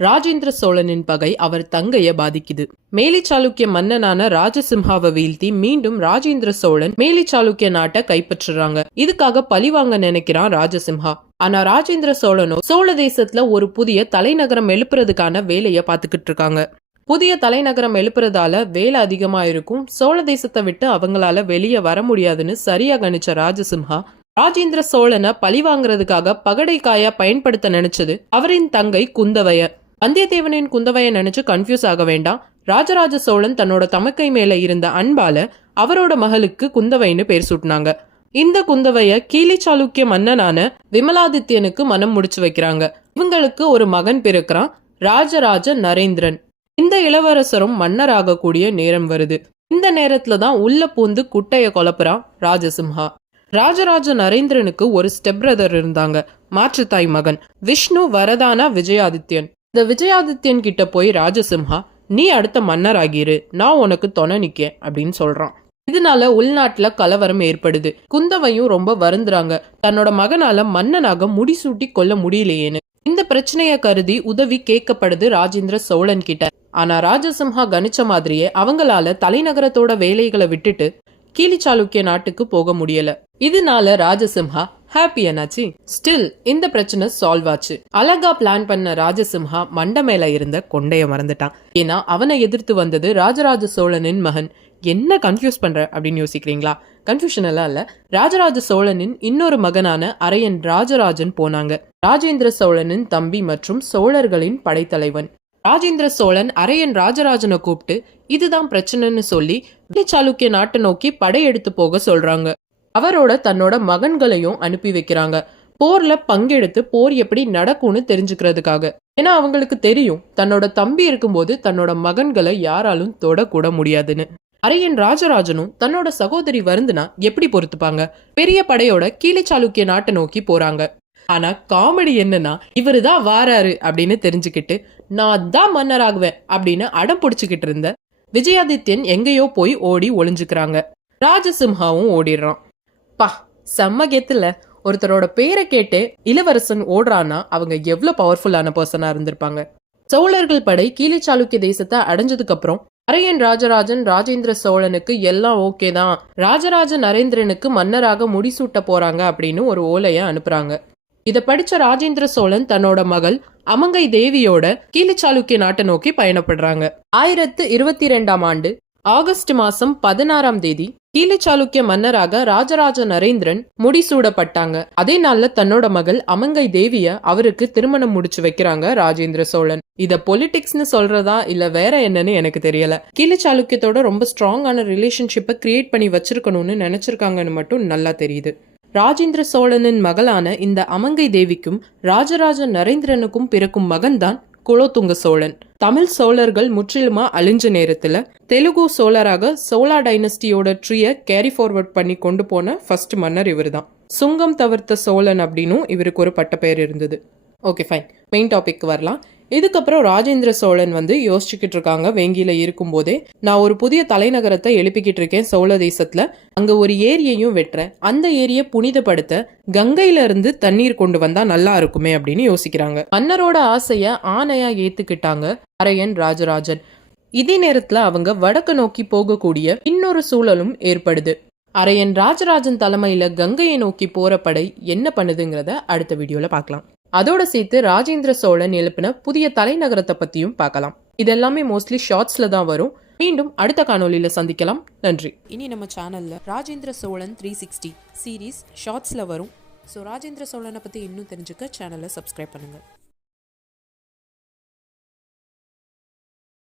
ராஜேந்திர சோழனின் பகை அவர் தங்கைய பாதிக்குது. மேலி சாளுக்கிய மன்னனான ராஜசிம்ஹாவை வீழ்த்தி மீண்டும் ராஜேந்திர சோழன் மேலி சாளுக்கிய நாட்டை கைப்பற்றுறாங்க. இதுக்காக பழிவாங்க நினைக்கிறான் ராஜசிம்ஹா. ஆனா ராஜேந்திர சோழனோ சோழ தேசத்துல ஒரு புதிய தலைநகரம் எழுப்புறதுக்கான வேலையை பார்த்துக்கிட்டு இருக்காங்க. புதிய தலைநகரம் எழுப்புறதால வேலை அதிகமா இருக்கும். சோழ தேசத்தை விட்டு அவங்களால வெளியே வர முடியாதுன்னு சரியா கணிச்ச ராஜசிம்ஹா ராஜேந்திர சோழனை பழி வாங்குறதுக்காக பகடைக்காயா பயன்படுத்த நினைச்சது அவரின் தங்கை குந்தவைய. வந்தியத்தேவனின் குந்தவையை நினைச்சு கன்ஃபியூஸ் ஆக வேண்டாம். ராஜராஜ சோழன் தன்னோட தமக்கை மேல இருந்த அன்பால அவரோட மகளுக்கு குந்தவைன்னு பேர் சூட்டினாங்க. இந்த குந்தவைய கீழி சாளுக்கிய மன்னனான விமலாதித்யனுக்கு மனம் முடிச்சு வைக்கிறாங்க. இவங்களுக்கு ஒரு மகன் பிறக்கிறான் ராஜராஜ நரேந்திரன். இந்த இளவரசரும் மன்னராகக்கூடிய நேரம் வருது. இந்த நேரத்துல தான் உள்ள பூந்து குட்டைய கொலப்புறான் ராஜசிம்ஹா. ராஜராஜ நரேந்திரனுக்கு ஒரு ஸ்டெப் பிரதர் இருந்தாங்க மாற்றுத்தாய் மகன். விஷ்ணு வரதானா விஜயாதித்யன். இந்த விஜயாதித்யன் கிட்ட போய் ராஜசிம்ஹா நீ அடுத்த மன்னர் ஆகிரு. நான் உனக்கு துணை நிக்கேன் அப்படின்னு சொல்றான். இதனால உள்நாட்டுல கலவரம் ஏற்படுது. குந்தவையும் ரொம்ப வருந்துறாங்க. தன்னோட மகனால மன்னனாக முடிசூட்டி கொள்ள முடியலையேன்னு. இந்த பிரச்சனைய கருதி உதவி கேட்கப்படுது ராஜேந்திர சோழன் கிட்ட. ஆனா ராஜசிம்ஹா கணிச்ச மாதிரியே அவங்களால தலைநகரத்தோட வேலைகளை விட்டுட்டு கீழி சாளுக்கிய நாட்டுக்கு போக முடியல. இதனால ராஜசிம்ஹா ஹாப்பி என்னாச்சு? ஸ்டில் இந்த பிரச்சனை சால்வ் ஆச்சு. அழகா பிளான் பண்ண ராஜசிம்ஹா மண்ட மேல இருந்த கொண்டைய மறந்துட்டான். ஏன்னா அவனை எதிர்த்து வந்தது ராஜராஜ சோழனின் மகன். என்ன கன்ஃபியூஸ் பண்ற அப்படின்னு யோசிக்கிறீங்களா? கன்ஃபியூஷன் எல்லாம் இல்ல. ராஜராஜ சோழனின் இன்னொரு மகனான அரையன் ராஜராஜன் போனாங்க. ராஜேந்திர சோழனின் தம்பி மற்றும் சோழர்களின் படைத்தலைவன். ராஜேந்திர சோழன் அரையன் ராஜராஜனை கூப்பிட்டு இதுதான் பிரச்சனைன்னு சொல்லி சாளுக்கிய நாட்டை நோக்கி படையெடுத்து போக சொல்றாங்க. அவரோட தன்னோட மகன்களையும் அனுப்பி வைக்கிறாங்க. போர்ல பங்கெடுத்து போர் எப்படி நடக்கும்னு தெரிஞ்சுக்கிறதுக்காக. ஏன்னா அவங்களுக்கு தெரியும் தன்னோட தம்பி இருக்கும்போது தன்னோட மகன்களை யாராலும் தொடக்கூட முடியாதுன்னு. அரையன் ராஜராஜனும் தன்னோட சகோதரி வருந்துனா எப்படி பொறுத்துப்பாங்க? பெரிய படையோட கீழே சாளுக்கிய நாட்டை நோக்கி போறாங்க. ஆனா காமெடி என்னன்னா இவரு தான் வாராரு அப்படின்னு தெரிஞ்சுக்கிட்டு நான் தான் மன்னராகுவேன் அப்படின்னு அடம் பிடிச்சுக்கிட்டு இருந்த விஜயாதித்யன் எங்கேயோ போய் ஓடி ஒளிஞ்சுக்கிறாங்க. ராஜசிம்ஹாவும் ஓடிடுறான். பா செம்ம கெத்துல. ஒருத்தரோட பேரை கேட்டு இளவரசன் ஓடுறான்னா அவங்க எவ்வளவு பவர்ஃபுல்லான பர்சனா இருந்திருப்பாங்க. சோழர்கள் படை கீழே சாளுக்கிய தேசத்தை அடைஞ்சதுக்கு அப்புறம் அரையன் ராஜராஜன் ராஜேந்திர சோழனுக்கு எல்லாம் ஓகே தான். ராஜராஜ நரேந்திரனுக்கு மன்னராக முடிசூட்ட போறாங்க அப்படின்னு ஒரு ஓலைய அனுப்புறாங்க. இதை படிச்ச ராஜேந்திர சோழன் தன்னோட மகள் அமங்கை தேவியோட கீழே சாளுக்கிய நாட்டை நோக்கி பயணப்படுறாங்க. ஆயிரத்து இருபத்தி ரெண்டாம் ஆண்டு ஆகஸ்ட் மாசம் பதினாறாம் தேதி கீழே சாளுக்கிய மன்னராக ராஜராஜ நரேந்திரன் முடிசூடப்பட்டாங்க. அதே நாள்ல தன்னோட மகள் அமங்கை தேவிய அவருக்கு திருமணம் முடிச்சு வைக்கிறாங்க ராஜேந்திர சோழன். இத பொலிட்டிக்ஸ்னு சொல்றதா இல்ல வேற என்னன்னு எனக்கு தெரியல. கீழே சாளுக்கியத்தோட ரொம்ப ஸ்ட்ராங்கான ரிலேஷன்ஷிப்பை கிரியேட் பண்ணி வச்சிருக்கணும்னு நினைச்சிருக்காங்கன்னு மட்டும் நல்லா தெரியுது. ராஜேந்திர சோழனின் மகளான இந்த அமங்கை தேவிக்கும் ராஜராஜ நரேந்திரனுக்கும் பிறக்கும் மகன்தான் குலோத்துங்க சோழன். தமிழ் சோழர்கள் முற்றிலுமா அழிஞ்ச நேரத்துல தெலுங்கு சோழராக சோழா டைனஸ்டியோட ட்ரீய கேரி ஃபார்வர்ட் பண்ணி கொண்டு போன ஃபர்ஸ்ட் மன்னர் இவர் தான் சுங்கம் தவிர்த்த சோழன் அப்படின்னும் இவருக்கு ஒரு பட்ட பெயர் இருந்தது ஓகே ஃபைன் மெயின் டாபிக் வரலாம். இதுக்கப்புறம் ராஜேந்திர சோழன் வந்து யோசிச்சுக்கிட்டு இருக்காங்க வேங்கியில இருக்கும்போதே நான் ஒரு புதிய தலைநகரத்தை எழுப்பிக்கிட்டு இருக்கேன் சோழ தேசத்துல. அங்க ஒரு ஏரியையும் வெட்டுறேன். அந்த ஏரியை புனிதப்படுத்த கங்கையில இருந்து தண்ணீர் கொண்டு வந்தா நல்லா இருக்குமே அப்படின்னு யோசிக்கிறாங்க. மன்னரோட ஆசைய ஆணையா ஏத்துக்கிட்டாங்க அரையன் ராஜராஜன். இதே நேரத்துல அவங்க வடக்கு நோக்கி போகக்கூடிய இன்னொரு சூழலும் ஏற்படுது. அரையன் ராஜராஜன் தலைமையில கங்கையை நோக்கி போற படை என்ன பண்ணுதுங்கிறத அடுத்த வீடியோல பார்க்கலாம். அதோட சேர்த்து ராஜேந்திர சோழன் எழுப்பின புதிய தலைநகரத்தை பத்தியும் பார்க்கலாம். இதெல்லாமே மோஸ்ட்லி ஷார்ட்ஸ்ல தான் வரும். மீண்டும் அடுத்த காணொலியில சந்திக்கலாம். நன்றி. இனி நம்ம சேனல்ல Rajendra Cholan three sixty series ஷார்ட்ஸ்ல வரும். ஸோ ராஜேந்திர சோழனை பத்தி இன்னும் தெரிஞ்சுக்க சேனலை சப்ஸ்கிரைப் பண்ணுங்க.